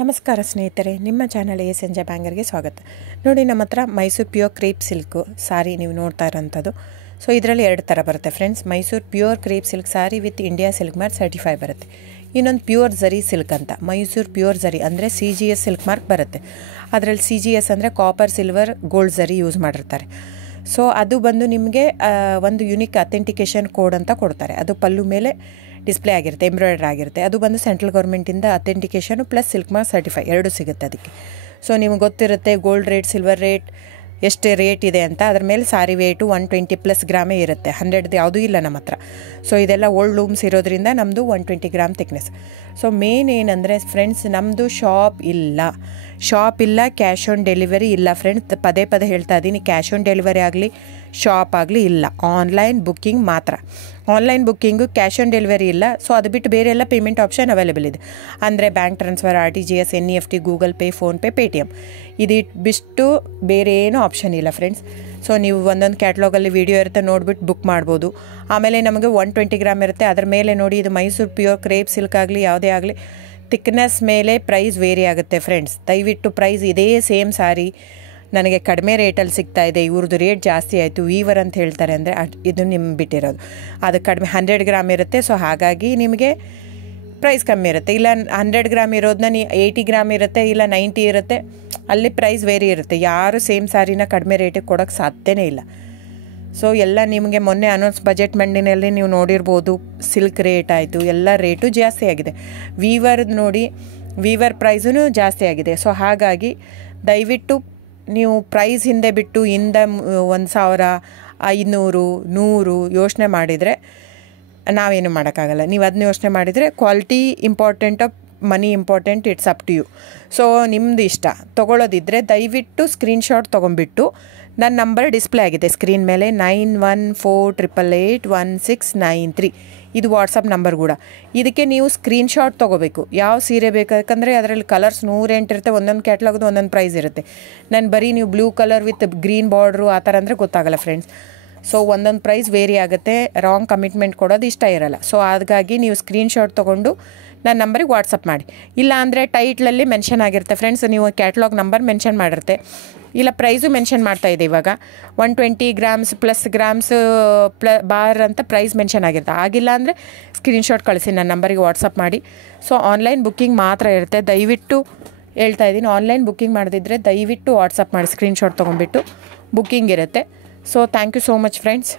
ನಮಸ್ಕಾರ ಸ್ನೇಹಿತರೆ, ನಿಮ್ಮ ಚಾನಲ್ ಎ ಸಂಜೆ ಬ್ಯಾಂಗರ್ಗೆ ಸ್ವಾಗತ. ನೋಡಿ, ನಮ್ಮ ಹತ್ರ ಮೈಸೂರು ಪ್ಯೂರ್ ಕ್ರೇಪ್ ಸಿಲ್ಕು ಸಾರಿ ನೀವು ನೋಡ್ತಾ ಇರೋಂಥದ್ದು. ಸೊ ಇದರಲ್ಲಿ ಎರಡು ಥರ ಬರುತ್ತೆ friends. Mysuru pure crepe silk sorry with India silk mark certify ಬರುತ್ತೆ. ಇನ್ನೊಂದು ಪ್ಯೂರ್ ಝರಿ ಸಿಲ್ಕ್ ಅಂತ, ಮೈಸೂರು ಪ್ಯೂರ್ ಝರಿ ಅಂದರೆ CGS ಸಿಲ್ಕ್ ಮಾರ್ಕ್ ಬರುತ್ತೆ. ಅದರಲ್ಲಿ CGS ಅಂದರೆ ಕಾಪರ್, ಸಿಲ್ವರ್, ಗೋಲ್ಡ್ ಝರಿ ಯೂಸ್ ಮಾಡಿರ್ತಾರೆ. ಸೊ ಅದು ಬಂದು ನಿಮಗೆ ಒಂದು ಯುನಿಕ್ ಅಥೆಂಟಿಕೇಷನ್ ಕೋಡ್ ಅಂತ ಕೊಡ್ತಾರೆ. ಅದು ಪಲ್ಲು ಮೇಲೆ ಡಿಸ್ಪ್ಲೇ ಆಗಿರುತ್ತೆ, ಎಂಬ್ರಾಯ್ಡ್ರಿ ಆಗಿರುತ್ತೆ. ಅದು ಬಂದು ಸೆಂಟ್ರಲ್ ಗೌರ್ಮೆಂಟಿಂದ ಅಥೆಂಟಿಕೇಷನು ಪ್ಲಸ್ ಸಿಲ್ಕ್ ಮಾರ್ಕ್ ಸರ್ಟಿಫೈ ಎರಡೂ ಸಿಗುತ್ತೆ ಅದಕ್ಕೆ. ಸೊ ನಿಮಗೆ ಗೊತ್ತಿರುತ್ತೆ ಗೋಲ್ಡ್ ರೇಟ್, ಸಿಲ್ವರ್ ರೇಟ್ ಎಷ್ಟು ರೇಟ್ ಇದೆ ಅಂತ. ಅದ್ರ ಮೇಲೆ ಸಾರಿ ವೇಟು 120+ ಗ್ರಾಮೇ ಇರುತ್ತೆ, 100 ಯಾವುದೂ ಇಲ್ಲ ನಮ್ಮ ಹತ್ರ. ಸೊ ಇದೆಲ್ಲ ಓಲ್ಡ್ ಲೂಮ್ಸ್ ಇರೋದ್ರಿಂದ ನಮ್ಮದು 120 ಗ್ರಾಮ್ ಥಿಕ್ನೆಸ್. ಸೊ ಮೇನ್ ಏನಂದರೆ ಫ್ರೆಂಡ್ಸ್, ನಮ್ಮದು ಶಾಪ್ ಇಲ್ಲ, ಕ್ಯಾಶ್ ಆನ್ ಡೆಲಿವರಿ ಇಲ್ಲ ಫ್ರೆಂಡ್ಸ್. ಪದೇ ಹೇಳ್ತಾ ಇದ್ದೀನಿ, ಕ್ಯಾಶ್ ಆನ್ ಡೆಲಿವರಿ ಆಗಲಿ ಶಾಪ್ ಆಗಲಿ ಇಲ್ಲ, ಆನ್ಲೈನ್ ಬುಕ್ಕಿಂಗ್ ಮಾತ್ರ. Online booking, cash on delivery ಇಲ್ಲ. ಸೊ ಅದು ಬಿಟ್ಟು ಬೇರೆ ಎಲ್ಲ ಪೇಮೆಂಟ್ ಆಪ್ಷನ್ ಅವೈಲೇಬಲ್ ಇದೆ. ಅಂದರೆ bank transfer, RTGS, NEFT, Google pay, PhonePe, Paytm. ಇದು ಬಿಟ್ಟು ಬೇರೆ ಏನೂ ಆಪ್ಷನ್ ಇಲ್ಲ ಫ್ರೆಂಡ್ಸ್. ಸೊ ನೀವು ಒಂದೊಂದು ಕ್ಯಾಟ್ಲಾಗಲ್ಲಿ ವೀಡಿಯೋ ಇರುತ್ತೆ, ನೋಡಿಬಿಟ್ಟು ಬುಕ್ ಮಾಡ್ಬೋದು. ಆಮೇಲೆ ನಮಗೆ 120 ಗ್ರಾಮ್ ಇರುತ್ತೆ. ಅದರ ಮೇಲೆ ನೋಡಿ, ಇದು ಮೈಸೂರು ಪ್ಯೂರ್ ಕ್ರೇಪ್ ಸಿಲ್ಕ್ ಆಗಲಿ ಯಾವುದೇ ಆಗಲಿ ಥಿಕ್ನೆಸ್ ಮೇಲೆ ಪ್ರೈಸ್ ವೇರಿ ಆಗುತ್ತೆ ಫ್ರೆಂಡ್ಸ್. ದಯವಿಟ್ಟು ಪ್ರೈಸ್ ಇದೇ ಸೇಮ್ ಸಾರಿ ನನಗೆ ಕಡಿಮೆ ರೇಟಲ್ಲಿ ಸಿಗ್ತಾ ಇದೆ, ಇವ್ರದ್ದು ರೇಟ್ ಜಾಸ್ತಿ ಆಯಿತು ವೀವರ್ ಅಂತ ಹೇಳ್ತಾರೆ ಅಂದರೆ ಇದು ನಿಮ್ಗೆ ಬಿಟ್ಟಿರೋದು. ಅದು ಕಡಿಮೆ 100 ಗ್ರಾಮ್ ಇರುತ್ತೆ. ಸೊ ಹಾಗಾಗಿ ನಿಮಗೆ ಪ್ರೈಸ್ ಕಮ್ಮಿ ಇರುತ್ತೆ. ಇಲ್ಲ 100 ಗ್ರಾಮ್ ಇರೋದನ್ನ 80 ಗ್ರಾಮ್ ಇರುತ್ತೆ, ಇಲ್ಲ 90 ಇರುತ್ತೆ, ಅಲ್ಲಿ ಪ್ರೈಸ್ ವೇರಿ ಇರುತ್ತೆ. ಯಾರು ಸೇಮ್ ಸಾರಿನ ಕಡಿಮೆ ರೇಟಿಗೆ ಕೊಡೋಕ್ಕೆ ಸಾಧ್ಯನೇ ಇಲ್ಲ. ಸೊ ಎಲ್ಲ ನಿಮಗೆ ಮೊನ್ನೆ ಅನೌನ್ಸ್ ಬಜೆಟ್ ಮಂಡಿನಲ್ಲಿ ನೀವು ನೋಡಿರ್ಬೋದು, ಸಿಲ್ಕ್ ರೇಟ್ ಆಯಿತು, ಎಲ್ಲ ರೇಟು ಜಾಸ್ತಿ ಆಗಿದೆ. ವೀವರ್ದು ನೋಡಿ, ವೀವರ್ ಪ್ರೈಸೂ ಜಾಸ್ತಿ ಆಗಿದೆ. ಸೊ ಹಾಗಾಗಿ ದಯವಿಟ್ಟು ನೀವು ಪ್ರೈಸ್ ಹಿಂದೆ ಬಿಟ್ಟು 1,000, 500, 100 ಯೋಚನೆ ಮಾಡಿದರೆ ನಾವೇನು ಮಾಡೋಕ್ಕಾಗಲ್ಲ. ನೀವು ಅದನ್ನ ಯೋಚನೆ ಮಾಡಿದರೆ quality important, money important, it's up to you. So ನಿಮ್ಮದು ಇಷ್ಟ. ತೊಗೊಳ್ಳೋದಿದ್ದರೆ ದಯವಿಟ್ಟು ಸ್ಕ್ರೀನ್ಶಾಟ್ ತೊಗೊಂಬಿಟ್ಟು, ನನ್ನ ನಂಬರ್ ಡಿಸ್ಪ್ಲೇ ಆಗಿದೆ ಸ್ಕ್ರೀನ್ ಮೇಲೆ, 9148881693. ಇದು ವಾಟ್ಸಪ್ ನಂಬರ್ ಕೂಡ. ಇದಕ್ಕೆ ನೀವು ಸ್ಕ್ರೀನ್ಶಾಟ್ ತೊಗೋಬೇಕು. ಯಾವ ಸೀರೆ ಬೇಕು, ಯಾಕಂದರೆ ಅದರಲ್ಲಿ ಕಲರ್ಸ್ 108 ಇರುತ್ತೆ, ಒಂದೊಂದು ಕ್ಯಾಟ್ಲಾಗ್ದು ಒಂದೊಂದು ಪ್ರೈಸ್ ಇರುತ್ತೆ. ನಾನು ಬರೀ ನೀವು blue colour with green border ಆ ಥರ ಅಂದರೆ ಗೊತ್ತಾಗಲ್ಲ ಫ್ರೆಂಡ್ಸ್. ಸೊ ಒಂದೊಂದು ಪ್ರೈಸ್ ವೇರಿ ಆಗುತ್ತೆ, ರಾಂಗ್ ಕಮಿಟ್ಮೆಂಟ್ ಕೊಡೋದು ಇಷ್ಟ ಇರಲ್ಲ. ಸೊ ಹಾಗಾಗಿ ನೀವು ಸ್ಕ್ರೀನ್ಶಾಟ್ ತೊಗೊಂಡು ನನ್ನ ನಂಬರಿಗೆ ವಾಟ್ಸಪ್ ಮಾಡಿ. ಇಲ್ಲ ಅಂದರೆ ಟೈಟ್ಲಲ್ಲಿ ಮೆನ್ಷನ್ ಆಗಿರುತ್ತೆ ಫ್ರೆಂಡ್ಸ್, ನೀವು ಕ್ಯಾಟ್ಲಾಗ್ ನಂಬರ್ ಮೆನ್ಷನ್ ಮಾಡಿರುತ್ತೆ, ಇಲ್ಲ ಪ್ರೈಸು ಮೆನ್ಷನ್ ಮಾಡ್ತಾಯಿದೆ. ಇವಾಗ 120 ಗ್ರಾಮ್ಸ್ ಪ್ಲಸ್ ಗ್ರಾಮ್ಸ್ ಬಾರ್ ಅಂತ ಪ್ರೈಸ್ ಮೆನ್ಷನ್ ಆಗಿರುತ್ತೆ. ಆಗಿಲ್ಲ ಅಂದರೆ ಸ್ಕ್ರೀನ್ಶಾಟ್ ಕಳಿಸಿ, ನನ್ನ ನಂಬರಿಗೆ ವಾಟ್ಸಪ್ ಮಾಡಿ. ಸೊ ಆನ್ಲೈನ್ ಬುಕ್ಕಿಂಗ್ ಮಾತ್ರ ಇರುತ್ತೆ. ದಯವಿಟ್ಟು ಹೇಳ್ತಾ ಇದ್ದೀನಿ, ಆನ್ಲೈನ್ ಬುಕ್ಕಿಂಗ್ ಮಾಡದಿದ್ದರೆ ದಯವಿಟ್ಟು ವಾಟ್ಸಪ್ ಮಾಡಿ, ಸ್ಕ್ರೀನ್ಶಾಟ್ ತೊಗೊಂಡ್ಬಿಟ್ಟು ಬುಕ್ಕಿಂಗ್ ಇರುತ್ತೆ. So thank you so much friends.